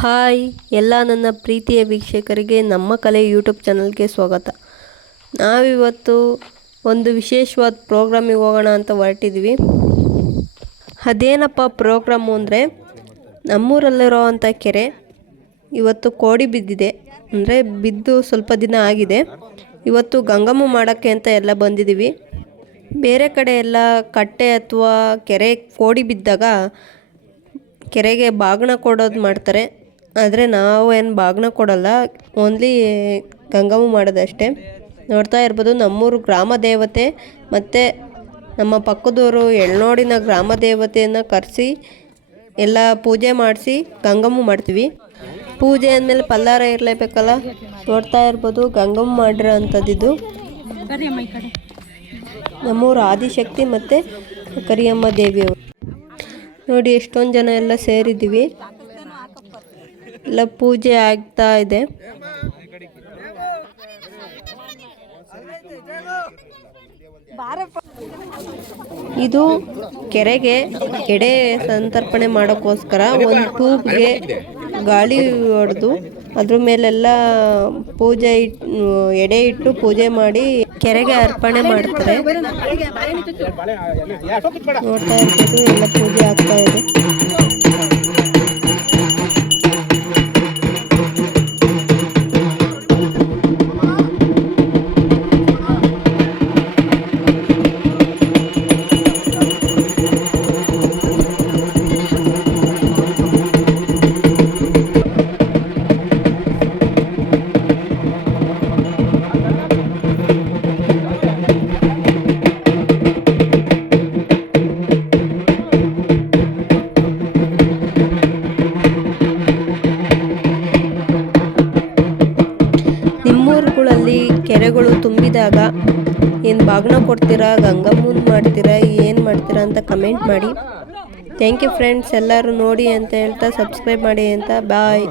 Hi ಎಲ್ಲ ನನ್ನ ಪ್ರೀತಿಯ ವೀಕ್ಷಕರಿಗೆ ನಮ್ಮ ಕಲೆ ಯೂಟ್ಯೂಬ್ ಚಾನಲ್ಗೆ ಸ್ವಾಗತ. ನಾವಿವತ್ತು ಒಂದು ವಿಶೇಷವಾದ ಪ್ರೋಗ್ರಾಮಿಗೆ ಹೋಗೋಣ ಅಂತ ಹೊರಟಿದ್ವಿ. ಅದೇನಪ್ಪ ಪ್ರೋಗ್ರಾಮು ಅಂದರೆ, ನಮ್ಮೂರಲ್ಲಿರೋ ಅಂಥ ಕೆರೆ ಇವತ್ತು ಕೋಡಿ ಬಿದ್ದಿದೆ. ಅಂದರೆ ಬಿದ್ದು ಸ್ವಲ್ಪ ದಿನ ಆಗಿದೆ. ಇವತ್ತು ಗಂಗಮ್ಮ ಮಾಡೋಕ್ಕೆ ಅಂತ ಎಲ್ಲ ಬಂದಿದ್ದೀವಿ. ಬೇರೆ ಕಡೆ ಎಲ್ಲ ಕಟ್ಟೆ ಅಥವಾ ಕೆರೆ ಕೋಡಿ ಬಿದ್ದಾಗ ಕೆರೆಗೆ ಬಾಗಿನ ಕೊಡೋದು ಮಾಡ್ತಾರೆ. ಆದರೆ ನಾವು ಏನು ಬಾಗಿನ ಕೊಡಲ್ಲ, ಓನ್ಲಿ ಗಂಗಮ್ಮ ಮಾಡೋದಷ್ಟೇ. ನೋಡ್ತಾ ಇರ್ಬೋದು, ನಮ್ಮೂರು ಗ್ರಾಮ ದೇವತೆ ಮತ್ತು ನಮ್ಮ ಪಕ್ಕದವರು ಎಳ್ನೋಡಿನ ಗ್ರಾಮ ದೇವತೆಯನ್ನು ಕರೆಸಿ ಎಲ್ಲ ಪೂಜೆ ಮಾಡಿಸಿ ಗಂಗಮ್ಮ ಮಾಡ್ತೀವಿ. ಪೂಜೆ ಅಂದಮೇಲೆ ಪಲ್ಲಾರ ಇರಲೇಬೇಕಲ್ಲ. ನೋಡ್ತಾ ಇರ್ಬೋದು, ಗಂಗಮ್ಮ ಮಾಡಿರೋ ಅಂಥದ್ದಿದ್ದು ನಮ್ಮೂರು ಆದಿಶಕ್ತಿ ಮತ್ತು ಕರಿಯಮ್ಮ ದೇವಿಯವರು. ನೋಡಿ ಎಷ್ಟೊಂದು ಜನ ಎಲ್ಲ ಸೇರಿದ್ದೀವಿ, ಎಲ್ಲ ಪೂಜೆ ಆಗ್ತಾ ಇದೆ. ಇದು ಕೆರೆಗೆ ಎಡೆ ಸಂತರ್ಪಣೆ ಮಾಡೋಕ್ಕೋಸ್ಕರ ಒಂದು ಟ್ಯೂಬ್ಗೆ ಗಾಳಿ ಹೊಡೆದು ಅದ್ರ ಮೇಲೆಲ್ಲ ಪೂಜೆ ಎಡೆ ಇಟ್ಟು ಪೂಜೆ ಮಾಡಿ ಕೆರೆಗೆ ಅರ್ಪಣೆ ಮಾಡ್ತಾರೆ. ನೋಡ್ತಾ ಇರ್ಬೋದು, ಎಲ್ಲ ಪೂಜೆ ಆಗ್ತಾ ಇದೆ. ನಿಮ್ಮೂರುಗಳಲ್ಲಿ ಕೆರೆಗಳು ತುಂಬಿದಾಗ ಏನು ಬಾಗಿನ ಕೊಡ್ತೀರಾ, ಗಂಗಮ್ಮನ ಮಾಡ್ತೀರಾ, ಏನು ಮಾಡ್ತೀರಾ ಅಂತ ಕಮೆಂಟ್ ಮಾಡಿ. ಥ್ಯಾಂಕ್ ಯು ಫ್ರೆಂಡ್ಸ್, ಎಲ್ಲರೂ ನೋಡಿ ಅಂತ ಹೇಳ್ತಾ ಸಬ್ಸ್ಕ್ರೈಬ್ ಮಾಡಿ ಅಂತ. ಬಾಯ್.